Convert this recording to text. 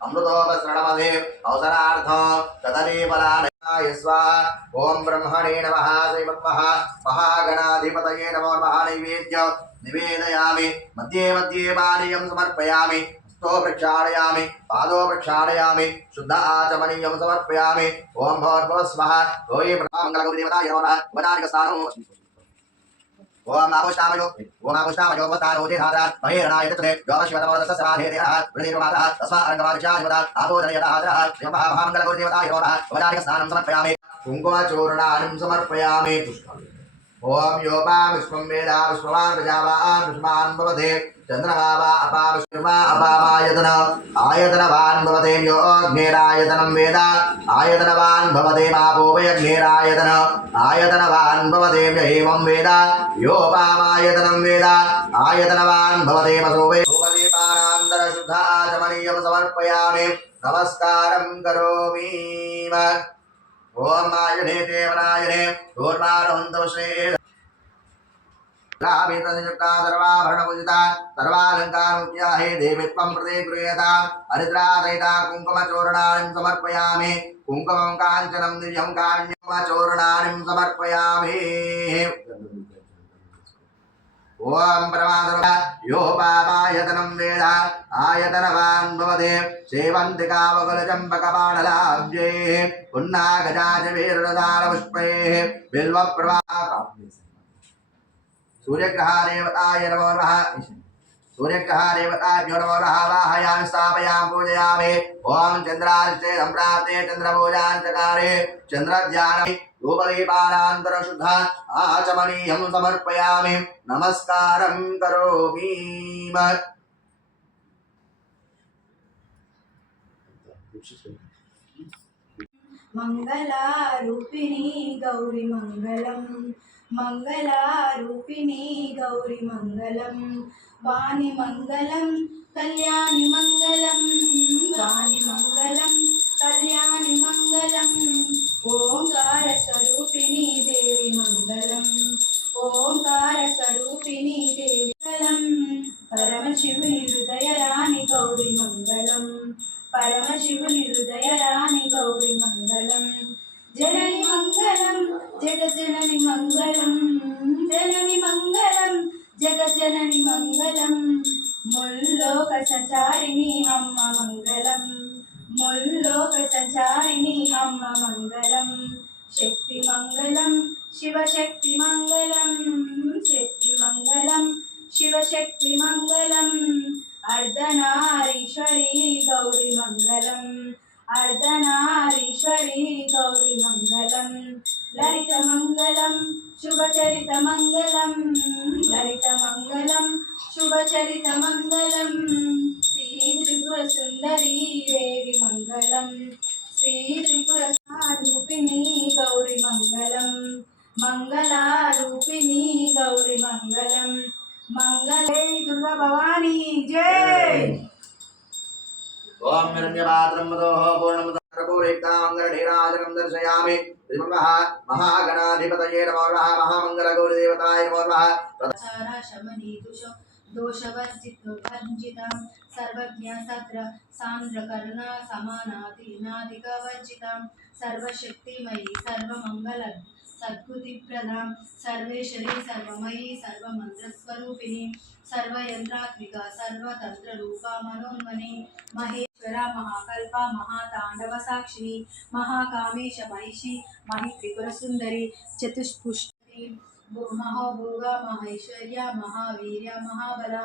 अमृतोपसरणमधे अवसरार्थं तदनीफलानयाय स्वाहा। ओम ब्रह्मणे नमः श्रीमन्मः महागणाधिपतये नमो नमः। नैवेद्य निवेदयामि। मध्ये मध्ये पानीयं समर्पयामि। हस्तो प्रक्षालयामि, पादो प्रक्षालयामि, शुद्ध आचमनीयं समर्पयामि। ओम भूर्भुवः स्वः। ओये मंगलगौरीदेवताय नमः। वदानिकस्नानम् ओम आपुष्टामयो ओम आपुष्टामयो वतारोजे धारा महेरणाय तत्रे योगशिवतमोदस्य समाधेयः वृद्धिर्मातः तस्मारङ्गमादिशाधिपदा आपोदनयतः महामङ्गलगौरीदेवताय नमः। वदानिकस्नानं समर्पयामि। कुङ्कुमचूर्णानं समर्पयामि। ओम योपा विश्वं वेदा विश्ववान् प्रजावान् विश्वान् भवते चन्द्रमा वा अपा विश्वमा अपामायतन आयतनवान् भवते यो अग्नेरायतनं वेद आयतनवान् भवते मापो वयग्नेरायतन आयतनवान् भवते एवं वेद योपामायतनं वेद आयतनवान् भवते मसो वे धूपदीपानान्तरं शुद्ध आचमनीयं समर्पयामि। नमस्कारं करोमि। ओम आयने देवनायने दूर्वारहन्तवश्रे राभितनियुक्ता सर्वाभरणपूजिता सर्वालङ्कारमुख्या हे देवी त्वं प्रति गृह्यता हरिद्रादयिता कुङ्कुमचूर्णानि समर्पयामि। कुङ्कुमं काञ्चनं दिव्यं कारुण्यचूर्णानि समर्पयामि। ओम परमात्मा योपामायतनं वेद आयतनवान् भवते सेवन्तिकावकुलचम्पकपाणलाब्जे पुन्नागजाजवीरदानपुष्पैः बिल्वप्रभा सूर्यग्रहादेवताय नमो नमः। सूर्यग्रहादेवताभ्यो नमो नमः। वाहयामि स्थापयामि पूजयामि। ओम चन्द्रादित्ये सम्प्राप्ते चन्द्रपूजाञ्चकारे चन्द्रध्यानम् धूपदीपानान्तरं शुद्ध आचमनीयं समर्पयामि। नमस्कारं करोमि। मंगलारूपिणी गौरी मंगलम मंगलारूपिणी गौरी मंगलम वाणी मंगलम कल्याणी मंगलम वाणी मंगलम कल्याणी मंगलम ओंकार स्वरूपिणी देवी मंगलम ओंकार स्वरूपिणी देवी मंगलम परमशिवनि हृदय रानी गौरी मंगलम परमशिवनि हृदय रानी गौरी मंगलम जननी मंगलम जगज्जननी मंगलम जननी मंगलम जगज्जननी मंगलम मुल्लोक संचारिणी अम्मा मंगलम मुल्लोक संचारिणी अम्मा मंगलम शक्ति मंगलम शिवशक्ति मंगलम शक्ति मंगलम शिवशक्ति मंगलम अर्धनारीश्वरी गौरी मंगलम अर्धनारीश्वरी गौरी मंगलम ललित मंगलम शुभचरित मंगलम ललित मंगलम शुभचरित मंगलम श्री त्रिपुर सुंदरी देवी मंगलम श्री त्रिपुर रूपिणी गौरी मंगलम मंगलारूपिणी गौरी मंगलम मंगले दुर्गा भवानी जय। ओम हिरण्यपात्रं मदोः पूर्णमुदरपूरिक्तामङ्गलनीराजनं दर्शयामि। श्रीमन्मः महागणाधिपतये नमो नमः। महामङ्गलगौरीदेवताय नमो नमः। शमनी दोषवर्जितं सर्वज्ञ सत्र सांद्रकरुणा समानाधिकवर्जितं सर्वशक्तिमयी सर्वमङ्गल सद्बुद्धिप्रदां सर्वेश्वरी सर्वमयी सर्वमन्त्रस्वरूपिणी सर्वयन्त्रात्मिका सर्वतन्त्ररूपा मनोन्मनी महेश्वरा महाकल्पा महातांडव साक्षिणी महाकामेश महिषी महित्रिपुरसुंदरी चतुष्पुष्टी महोभोगा महेश्वर्या महावीर्या महाबला